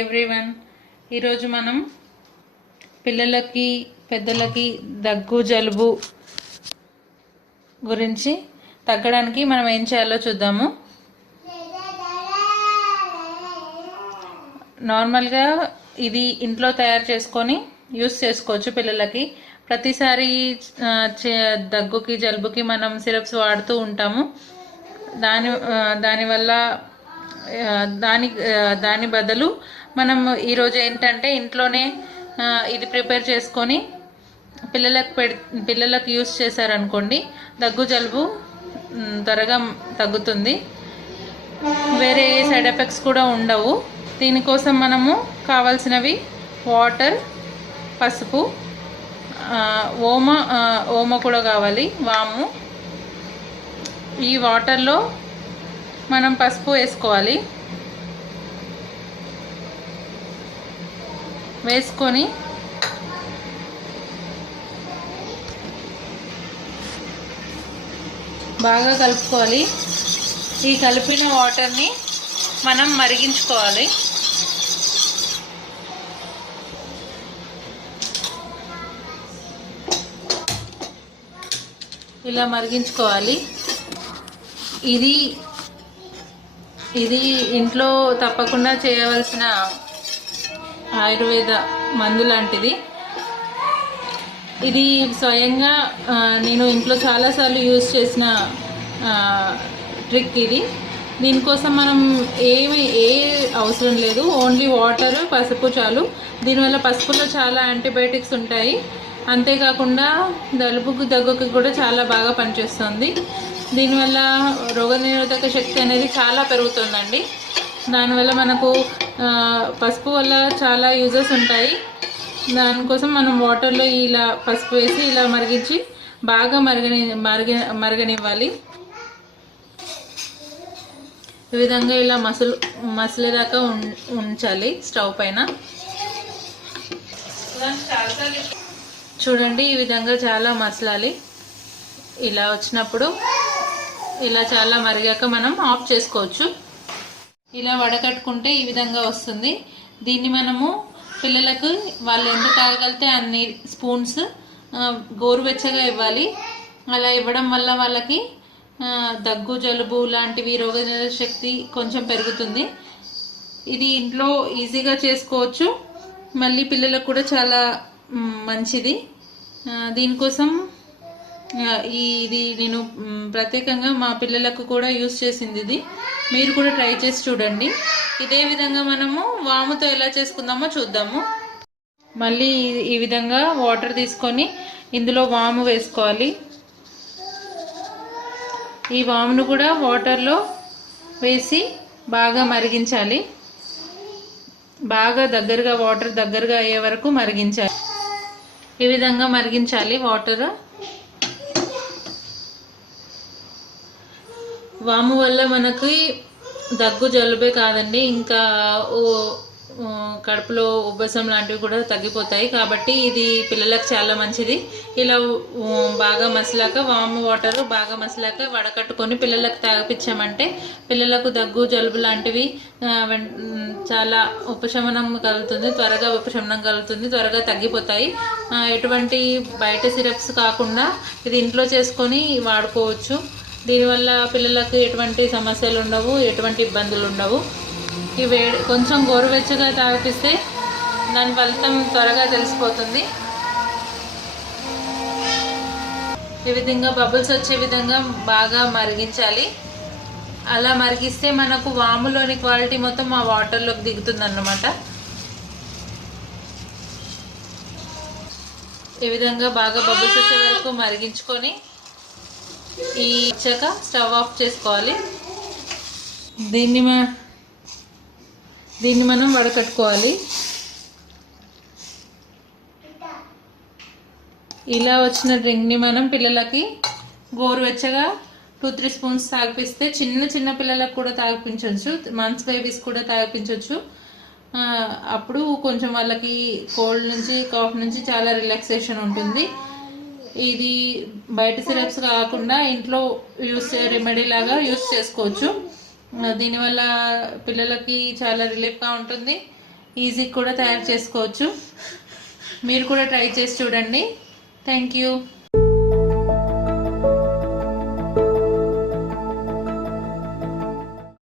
Everyone. ఈరోజు మనం పిల్లలకి పెద్దలకి దగ్గు జలుబు గురించి తగ్గడానికి మనం ఏం చేయాలో చూద్దాము. నార్మల్గా ఇది ఇంట్లో తయారు చేసుకొని యూస్ చేసుకోవచ్చు పిల్లలకి. ప్రతిసారి దగ్గుకి జలుబుకి మనం సిరప్స్ వాడుతూ ఉంటాము. దానివల్ల దాని బదులు మనం ఈరోజు ఏంటంటే ఇంట్లోనే ఇది ప్రిపేర్ చేసుకొని పిల్లలకు యూస్ చేశారనుకోండి, దగ్గు జలుబు త్వరగా తగ్గుతుంది. వేరే సైడ్ ఎఫెక్ట్స్ కూడా ఉండవు. దీనికోసం మనము కావాల్సినవి వాటర్, పసుపు, ఓమ కూడా కావాలి, వాము. ఈ వాటర్లో మనం పసుపు వేసుకోవాలి. వేసుకొని బాగా కలుపుకోవాలి. ఈ కలిపిన వాటర్ని మనం మరిగించుకోవాలి. ఇలా మరిగించుకోవాలి. ఇది ఇంట్లో తప్పకుండా చేయవలసిన ఆయుర్వేద మందు లాంటిది. ఇది స్వయంగా నేను ఇంట్లో చాలాసార్లు యూజ్ చేసిన ట్రిక్ ఇది. దీనికోసం మనం ఏ అవసరం లేదు, ఓన్లీ వాటర్, పసుపు చాలు. దీనివల్ల పసుపులో చాలా యాంటీబయాటిక్స్ ఉంటాయి. అంతేకాకుండా జలుబుకు దగ్గుకి కూడా చాలా బాగా పనిచేస్తుంది. దీనివల్ల రోగనిరోధక శక్తి అనేది చాలా పెరుగుతుందండి. దానివల్ల మనకు పసుపు వల్ల చాలా యూజెస్ ఉంటాయి. దానికోసం మనం వాటర్లో ఇలా పసుపు వేసి ఇలా మరిగించి బాగా మరగనివ్వాలి. ఈ విధంగా ఇలా మసిలేదాకా ఉంచాలి స్టవ్ పైన. చూడండి, ఈ విధంగా చాలా మసలాలి. ఇలా వచ్చినప్పుడు ఇలా చాలా మరిగాక మనం ఆఫ్ చేసుకోవచ్చు. ఇలా వడకట్టుకుంటే ఈ విధంగా వస్తుంది. దీన్ని మనము పిల్లలకు వాళ్ళు ఎంత తాగలితే అన్ని స్పూన్స్ గోరువెచ్చగా ఇవ్వాలి. అలా ఇవ్వడం వల్ల వాళ్ళకి దగ్గు జలుబు లాంటివి రోగనిరోధక శక్తి కొంచెం పెరుగుతుంది. ఇది ఇంట్లో ఈజీగా చేసుకోవచ్చు. మళ్ళీ పిల్లలకు కూడా చాలా మంచిది. దీనికోసం ఇది నేను ప్రత్యేకంగా మా పిల్లలకు కూడా యూస్ చేసింది. ఇది మీరు కూడా ట్రై చేసి చూడండి. ఇదే విధంగా మనము వాముతో ఎలా చేసుకుందామో చూద్దాము. మళ్ళీ ఈ విధంగా వాటర్ తీసుకొని ఇందులో వాము వేసుకోవాలి. ఈ వామును కూడా వాటర్లో వేసి బాగా మరిగించాలి. బాగా దగ్గరగా వాటర్ దగ్గరగా అయ్యే వరకు మరిగించాలి. ఈ విధంగా మరిగించాలి వాటర్. వాము వల్ల మనకి దగ్గు జలుబే కాదండి, ఇంకా కడుపులో ఉబ్బసం లాంటివి కూడా తగ్గిపోతాయి. కాబట్టి ఇది పిల్లలకు చాలా మంచిది. ఇలా బాగా మసలాక వాము వాటర్ బాగా మసలాక వడకట్టుకొని పిల్లలకు తాగిపించామంటే పిల్లలకు దగ్గు జలుబు లాంటివి చాలా ఉపశమనం కలుగుతుంది, త్వరగా తగ్గిపోతాయి. ఎటువంటి బయట సిరప్స్ కాకుండా ఇది ఇంట్లో చేసుకొని వాడుకోవచ్చు. దీనివల్ల పిల్లలకు ఎటువంటి సమస్యలు ఉండవు, ఎటువంటి ఇబ్బందులు ఉండవు. ఇవి కొంచెం గోరువెచ్చగా తాగిపిస్తే దాని ఫలితం త్వరగా తెలిసిపోతుంది. ఈ విధంగా బబుల్స్ వచ్చే విధంగా బాగా మరిగించాలి. అలా మరిగిస్తే మనకు వాములోని క్వాలిటీ మొత్తం ఆ వాటర్లోకి దిగుతుంది అన్నమాట. ఈ విధంగా బాగా బబుల్స్ వచ్చే వరకు మరిగించుకొని ఈ వచ్చాక స్టవ్ ఆఫ్ చేసుకోవాలి. దీన్ని మనం వడకట్టుకోవాలి. ఇలా వచ్చిన డ్రింక్ని మనం పిల్లలకి గోరువెచ్చగా 2-3 స్పూన్స్ తాగిపిస్తే చిన్న పిల్లలకు కూడా తాగిపించవచ్చు, మంత్స్ బేబీస్ కూడా తాగిపించవచ్చు. అప్పుడు కొంచెం వాళ్ళకి కోల్డ్ నుంచి కాఫ్ నుంచి చాలా రిలాక్సేషన్ ఉంటుంది. ఇది బయట సిరప్స్ కాకుండా ఇంట్లో రెమెడీ లాగా యూస్ చేసుకోవచ్చు. దీనివల్ల పిల్లలకి చాలా రిలీఫ్గా ఉంటుంది. ఈజీ కూడా తయారు చేసుకోవచ్చు. మీరు కూడా ట్రై చేసి చూడండి. Thank you.